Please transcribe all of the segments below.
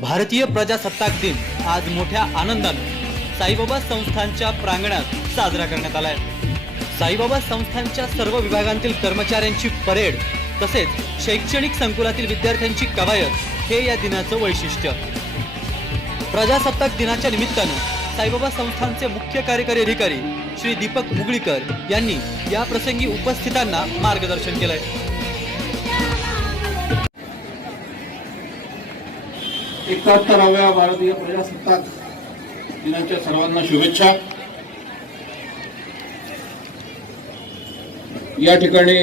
भारतीय प्रजासत्ताक दिन आज मोठ्या आनंदानं साईबाबा संस्थांच्या प्रांगणात साजरा करण्यात आलाय. साईबाबा संस्थांच्या सर्व विभागांतील कर्मचाऱ्यांची परेड तसेच शैक्षणिक संकुलातील विद्यार्थ्यांची कवायत हे या दिनाचं वैशिष्ट्य. प्रजासत्ताक दिनाच्या निमित्तानं साईबाबा संस्थानचे मुख्य कार्यकारी अधिकारी श्री दीपक मुगळीकर यांनी या प्रसंगी उपस्थितांना मार्गदर्शन केलंय. एकाहत्तराव्या भारतीय प्रजासत्ताक दिनाच्या सर्वांना शुभेच्छा. या ठिकाणी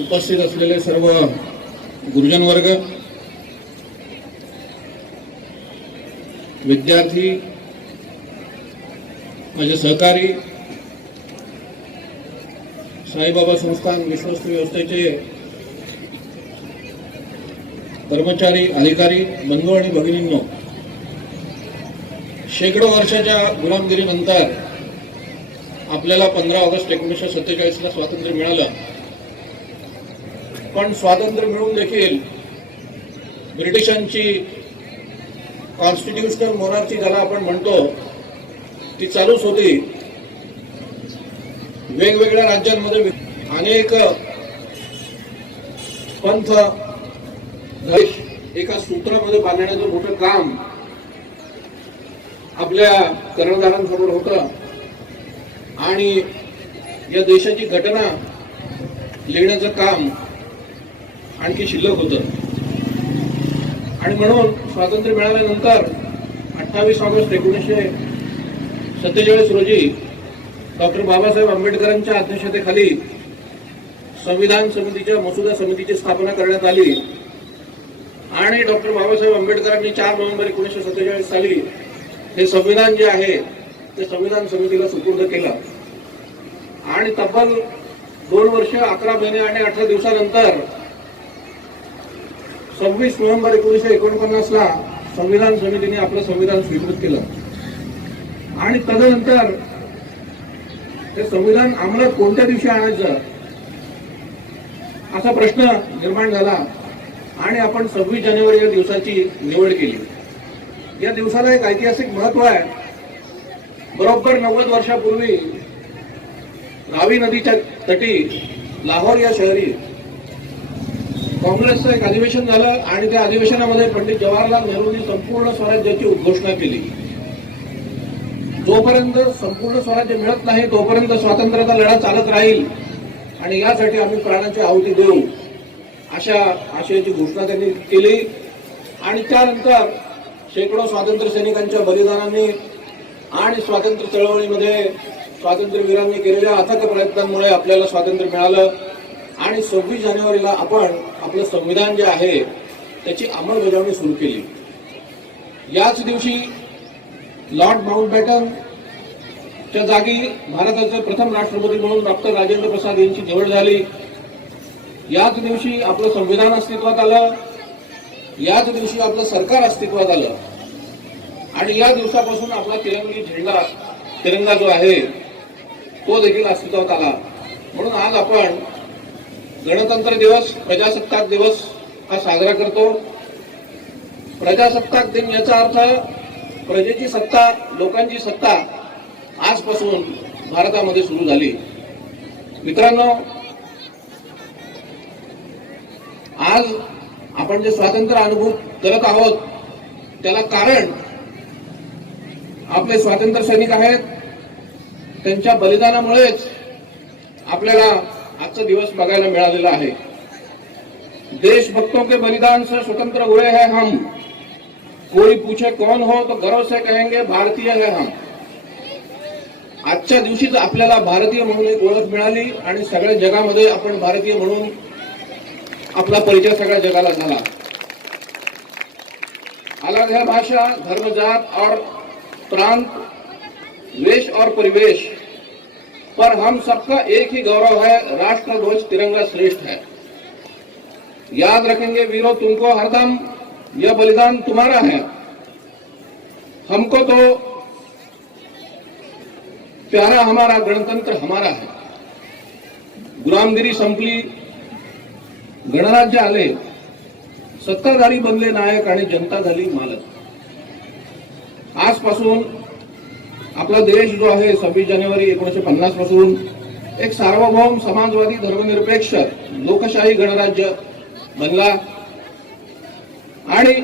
उपस्थित असलेले सर्व गुरुजन वर्ग विद्यार्थी माझे सहकारी साईबाबा संस्थान विश्वस्त व्यवस्थेचे कर्मचारी अधिकारी बंधू आणि भगिनींनो शेकडो वर्षाच्या गुलामगिरीनंतर आपल्याला पंधरा ऑगस्ट एकोणीसशे सत्तेचाळीसला स्वातंत्र्य मिळालं. पण स्वातंत्र्य मिळून देखील ब्रिटिशांची कॉन्स्टिट्युशनल मोरारची ज्याला आपण म्हणतो ती चालूच होती. वेगवेगळ्या राज्यांमध्ये अनेक पंथ एका सूत्रामध्ये बांधण्याचं मोठं काम आपल्या कर्णधारांसमोर होतं. आणि या देशाची घटना लिहिण्याचं काम आणखी शिल्लक होतं. आणि म्हणून स्वातंत्र्य मिळाल्यानंतर अठ्ठावीस ऑगस्ट एकोणीसशे सत्तेचाळीस रोजी डॉक्टर बाबासाहेब आंबेडकरांच्या अध्यक्षतेखाली संविधान समितीच्या मसुदा समितीची स्थापना करण्यात आली. आणि डॉक्टर बाबासाहेब आंबेडकरांनी चार नोव्हेंबर एकोणीसशे सत्तेचाळीस साली हे संविधान जे आहे ते संविधान समितीला सुपूर्द केलं. आणि तब्बल दोन वर्ष अकरा महिने आणि अठरा दिवसानंतर सव्वीस नोव्हेंबर एकोणीसशे एकोणपन्नासला संविधान समितीने आपलं संविधान स्वीकृत केलं. आणि तदनंतर ते संविधान आम्हाला कोणत्या दिवशी आणायचं? असा प्रश्न निर्माण झाला आणि आपण सव्वीस जानेवारी या दिवसाची निवड केली. या दिवसाला एक ऐतिहासिक महत्त्व आहे. बरोबर नव्वद वर्षापूर्वी रावी नदीच्या तटी लाहोर या शहरी काँग्रेसचं एक अधिवेशन झालं आणि त्या अधिवेशनामध्ये पंडित जवाहरलाल नेहरूंनी संपूर्ण स्वराज्याची उद्घोषणा केली. जोपर्यंत संपूर्ण स्वराज्य मिळत नाही तोपर्यंत स्वातंत्र्याचा लढा चालत राहील. आणि यासाठी आम्ही प्राणाची आहुती देऊ अशा आशयाची घोषणा त्यांनी केली. आणि त्यानंतर शेकडो स्वातंत्र्य सैनिकांच्या बलिदानाने आणि स्वातंत्र्य चळवळीमध्ये स्वातंत्र्यवीरांनी केलेल्या अथक प्रयत्नांमुळे आपल्याला स्वातंत्र्य मिळालं. आणि सव्वीस जानेवारीला आपण आपलं संविधान जे आहे त्याची अंमलबजावणी सुरू केली. याच दिवशी लॉर्ड माउंटबॅटन च्या जागी भारताचे प्रथम राष्ट्रपती म्हणून डॉक्टर राजेंद्र प्रसाद यांची निवड झाली. याच दिवशी आपलं संविधान अस्तित्वात आलं. याच दिवशी आपलं सरकार अस्तित्वात आलं. आणि या दिवसापासून आपला तिरंगी झेंडा तिरंगा जो आहे तो देखील अस्तित्वात आला. म्हणून आज आपण गणतंत्र दिवस प्रजासत्ताक दिवस हा साजरा करतो. प्रजासत्ताक दिन याचा अर्थ प्रजेची सत्ता लोकांची सत्ता आजपासून भारतामध्ये सुरू झाली. मित्रांनो आज आपण जे स्वातंत्र्य अनुभव करत आहोत त्याला कारण आपले स्वातंत्र्य सैनिक आहेत. त्यांच्या बलिदानामुळेच आपल्याला आजचा दिवस बघायला मिळालेला आहे. देशभक्तों के बलिदान से स्वतंत्र हुए हैं हम. कोई पूछे कौन हो तो गर्व से कहेंगे भारतीय है हम. आजच्या दिवशीच आपल्याला भारतीय म्हणून एक ओळख मिळाली आणि सगळ्या जगामध्ये आपण भारतीय म्हणून आपला परिचय सगळ्या जगाला झाला. अलग है भाषा धर्म जात और प्रांत वेश और परिवेश. पर हम सबका एक ही गौरव है राष्ट्र ध्वज तिरंगा श्रेष्ठ है। याद रखेंगे वीरों, तुमको हरदम यह बलिदान तुम्हारा है। हमको तो प्यारा हमारा गणतंत्र हमारा है। गुलामगिरी संपली, गणराज्य आले, सत्ताधारी बनले नायक आणि जनता झाली मालक। आजपासून आपला देश जो आहे सव्वीस जानेवारी एकोणीशे पन्नासपासून एक सार्वभौम समाजवादी धर्मनिरपेक्ष लोकशाही गणराज्य बनला. आणि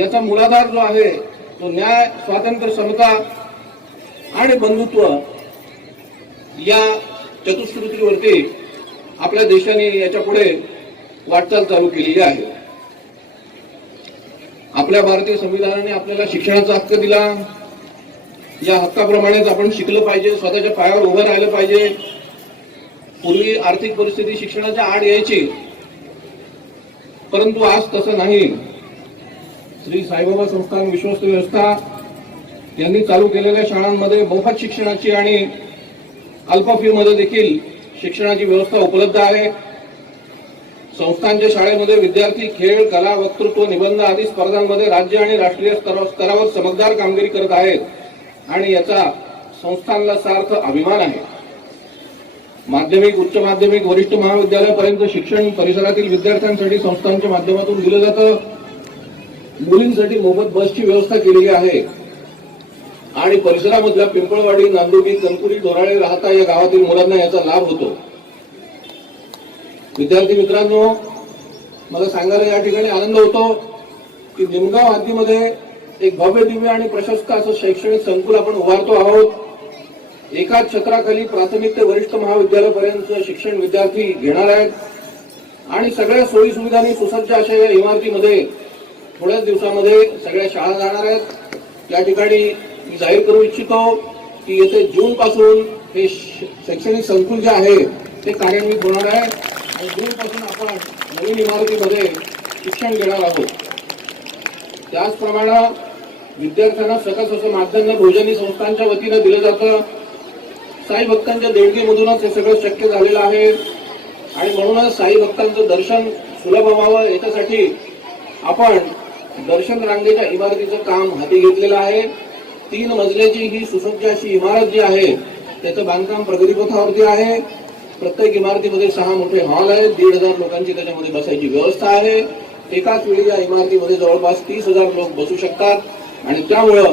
याचा मूलाधार जो आहे तो न्याय स्वातंत्र्य समता आणि बंधुत्व या चतुष्कृतीवरती आपल्या देशाने याच्यापुढे वाटचाल चालू केलेली आहे. आपल्या भारतीय संविधानाने आपल्याला शिक्षणाचा हक्क दिला. या हक्काप्रमाणेच आपण शिकलं पाहिजे स्वतःच्या पायावर उभं राहिलं पाहिजे. पूर्वी आर्थिक परिस्थिती शिक्षणाच्या आड यायची. परंतु आज तसं नाही. श्री साईबाबा संस्थान विश्वस्त व्यवस्था यांनी चालू केलेल्या शाळांमध्ये मोफत शिक्षणाची आणि अल्प फीमध्ये देखील शिक्षणाची व्यवस्था उपलब्ध आहे. संस्थांच्या शाळेमध्ये विद्यार्थी खेळ कला वक्तृत्व निबंध आदी स्पर्धांमध्ये राज्य आणि राष्ट्रीय स्तरावर चमकदार कामगिरी करत आहेत. आणि याचा संस्थांना सार्थ अभिमान आहे. माध्यमिक उच्च माध्यमिक वरिष्ठ महाविद्यालयापर्यंत शिक्षण परिसरातील विद्यार्थ्यांसाठी संस्थांच्या माध्यमातून दिलं जातं. मुलींसाठी मोफत बसची व्यवस्था केलेली आहे. आणि परिसरामधल्या पिंपळवाडी नांदुर्गी कनकुरी ढोराळे राहता या गावातील मुलांना याचा लाभ होतो. विद्यार्थी मित्रांनो मला सांगायला या ठिकाणी आनंद होतो की निमगाव हद्दीमध्ये एक भव्य दिव्य आणि प्रशस्त असं शैक्षणिक संकुल आपण उभारतो आहोत. एकाच छत्राखाली प्राथमिक ते वरिष्ठ महाविद्यालयापर्यंत शिक्षण विद्यार्थी घेणार आहेत. आणि सगळ्या सोयी सुविधांनी सुसज्ज अशा या इमारतीमध्ये थोड्याच दिवसामध्ये सगळ्या शाळा जाणार आहेत. त्या ठिकाणी मी जाहीर करू इच्छितो की येथे जून पासून हे श- शैक्षणिक संकुल जे आहे ते कार्यान्वित होणार आहे. आणि जून पासून आपण नवीन इमारतीमध्ये शिक्षण घेणार आहोत. त्याचप्रमाणे विद्यार्थ्यांना सकस असं माध्यम भोजनी संस्थांच्या वतीनं दिलं जातं. साई भक्तांच्या देणगीमधूनच हे सगळं शक्य झालेलं आहे. आणि म्हणूनच साई भक्तांचं दर्शन सुलभ व्हावं याच्यासाठी आपण दर्शन रांगेच्या इमारतीचं काम हाती घेतलेलं आहे. तीन मजल्याची ही सुसज्ज अशी इमारत जी आहे त्याचं बांधकाम प्रगतीपथावरती आहे. प्रत्येक इमारतीमध्ये सहा मोठे हॉल आहेत दीड हजार लोकांची त्याच्यामध्ये बसायची व्यवस्था आहे. एकाच वेळी या इमारतीमध्ये जवळपास तीस हजार लोक बसू शकतात. आणि त्यामुळं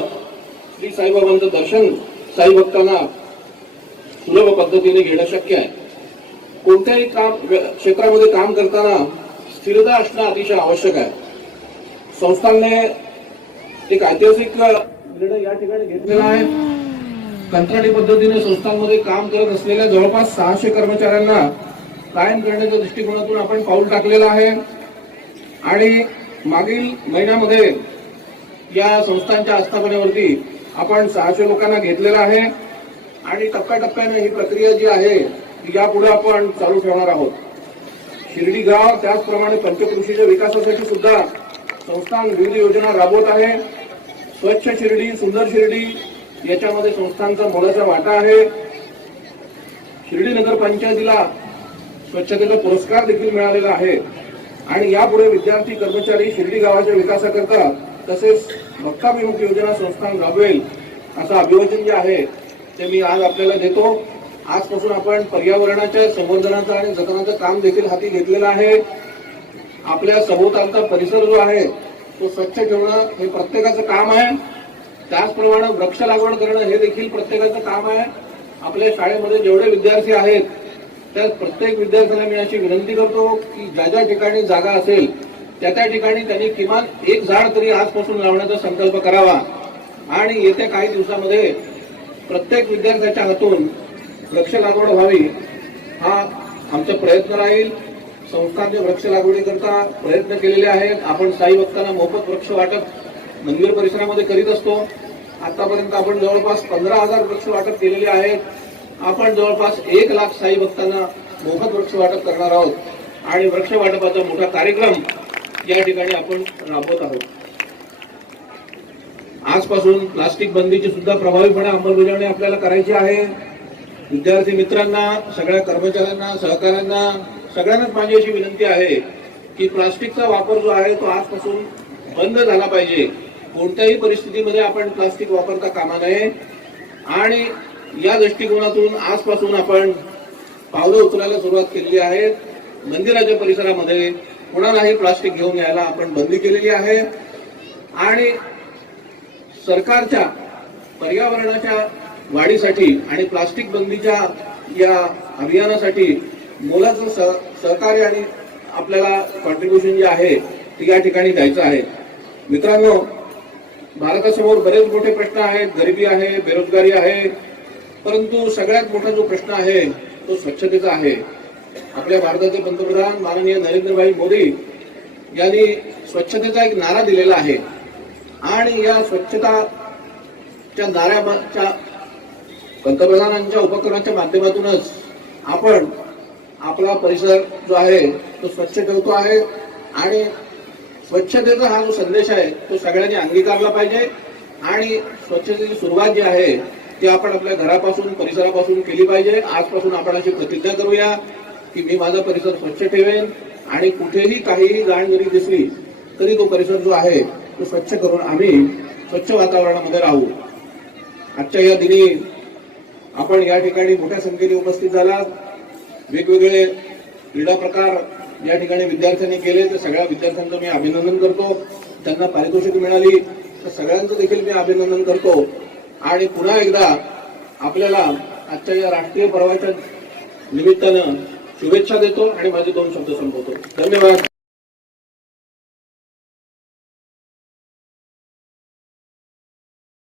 श्री साईबाबांचं दर्शन साई भक्तांना सुलभ पद्धतीने घेणं शक्य आहे. कोणत्याही काम क्षेत्रामध्ये काम करताना स्थिरता असणं अतिशय आवश्यक आहे. संस्थांनी एक ऐतिहासिक निर्णय या ठिकाणी घेतलेला आहे. कंत्राटी पद्धतीने संस्थांमध्ये काम करत असलेल्या जवळपास सहाशे कर्मचाऱ्यांना कायम करण्याच्या दृष्टिकोनातून आपण पाऊल टाकलेलं आहे. आणि मागील महिन्यामध्ये या संस्थांच्या आस्थापनेवरती आपण सहाशे लोकांना घेतलेलं आहे. आणि टप्प्याटप्प्याने ही प्रक्रिया जी आहे ती यापुढे आपण चालू ठेवणार आहोत. शिर्डी गाव त्याचप्रमाणे पंचकृषीच्या विकासासाठी सुद्धा संस्थान विविध योजना राबवत आहे. स्वच्छ शिर्डी सुंदर शिर्डी याच्यामध्ये संस्थांचा मोलाचा वाटा आहे. शिर्डी नगर पंचायतीला स्वच्छतेचा पुरस्कार देखील मिळालेला आहे. आणि यापुढे विद्यार्थी कर्मचारी शिर्डी गावाच्या विकासाकरता तसेच भक्ताभिमुख योजना संस्थान राबवेल असं अभिवाचन जे आहे ते मी आज आपल्याला देतो. आजपासून आपण पर्यावरणाच्या संवर्धनाचं आणि जतनाचं काम देखील हाती घेतलेलं आहे. आपल्या सभोवतालचा परिसर जो आहे तो स्वच्छ ठेवणं हे प्रत्येकाचं काम आहे. त्याचप्रमाणे वृक्ष लागवड करणं हे देखील प्रत्येकाचं काम आहे. आपल्या शाळेमध्ये जेवढे विद्यार्थी आहेत त्या प्रत्येक विद्यार्थ्याला मी अशी विनंती करतो की ज्या ज्या ठिकाणी जागा असेल त्या त्या ठिकाणी त्यांनी किमान एक झाड तरी आजपासून लावण्याचा संकल्प करावा. आणि येत्या काही दिवसामध्ये प्रत्येक विद्यार्थ्याच्या हातून वृक्ष लागवड व्हावी हा आमचा प्रयत्न राहील. संस्थांचे वृक्ष लागवडीकरता प्रयत्न केलेले आहेत. आपण साई भक्तांना मोफत वृक्ष वाटप मंदिर परिसरामध्ये करीत असतो. आतापर्यंत आपण जवळपास पंधरा हजार वृक्ष वाटप केलेले आहेत. आपण जवळपास एक लाख साई भक्तांना मोफत वृक्ष वाटप करणार आहोत. आणि वृक्ष वाटपाचा मोठा कार्यक्रम या ठिकाणी आपण राबवत आहोत. आजपासून प्लास्टिक बंदीची सुद्धा प्रभावीपणे अंमलबजावणी आपल्याला करायची आहे. विद्यार्थी मित्रांना सगळ्या कर्मचाऱ्यांना सहकाऱ्यांना सगळ्यांनाच माझी अशी विनंती आहे की प्लास्टिकचा वापर जो आहे तो आजपासून बंद झाला पाहिजे. कोणत्याही परिस्थितीमध्ये आपण प्लास्टिक वापरता कामा नये. आणि या दृष्टिकोनातून आजपासून आपण पावलं उचलायला सुरुवात केलेली आहे मंदिराच्या परिसरामध्ये कुणालाही प्लास्टिक घेऊन यायला आपण बंदी केलेली आहे. आणि सरकारच्या पर्यावरणाच्या वाढीसाठी आणि प्लास्टिक बंदीच्या या अभियानासाठी मोलाचं सह- सहकार्य आणि आपल्याला कॉन्ट्रीब्युशन जे आहे ते या ठिकाणी द्यायचं आहे. मित्रांनो भारतासमोर बरेच मोठे प्रश्न आहेत. गरिबी आहे बेरोजगारी आहे. परंतु सगळ्यात मोठा जो प्रश्न आहे तो स्वच्छतेचा आहे. आपल्या भारताचे पंतप्रधान माननीय नरेंद्रभाई मोदी यांनी स्वच्छतेचा एक नारा दिलेला आहे. आणि या स्वच्छताच्या नाऱ्याच्या पंतप्रधानांच्या उपक्रमाच्या माध्यमातूनच आपण आपला परिसर जो आहे तो स्वच्छ ठेवतो आहे. आणि स्वच्छतेचा हा जो संदेश आहे तो सगळ्यांनी अंगीकारला पाहिजे. आणि स्वच्छतेची सुरुवात जी आहे ती आपण आपल्या घरापासून परिसरापासून केली पाहिजे. आजपासून आपण अशी प्रतिज्ञा करूया. की मी माझा परिसर स्वच्छ ठेवेन आणि कुठेही काहीही जाण जरी दिसली तरी तो परिसर जो आहे तो स्वच्छ करून आम्ही स्वच्छ वातावरणामध्ये राहू. आजच्या या दिनी आपण या ठिकाणी मोठ्या संख्येने उपस्थित झालात वेगवेगळे क्रीडा प्रकार या ठिकाणी विद्यार्थ्यांनी केले. तर सगळ्या विद्यार्थ्यांचं मी अभिनंदन करतो. त्यांना पारितोषिक मिळाली. तर सगळ्यांचं देखील मी अभिनंदन करतो. आणि पुन्हा एकदा आपल्याला आजच्या या राष्ट्रीय पर्वाच्या निमित्तानं शुभेच्छा देतो आणि माझे दोन शब्द संपवतो. धन्यवाद.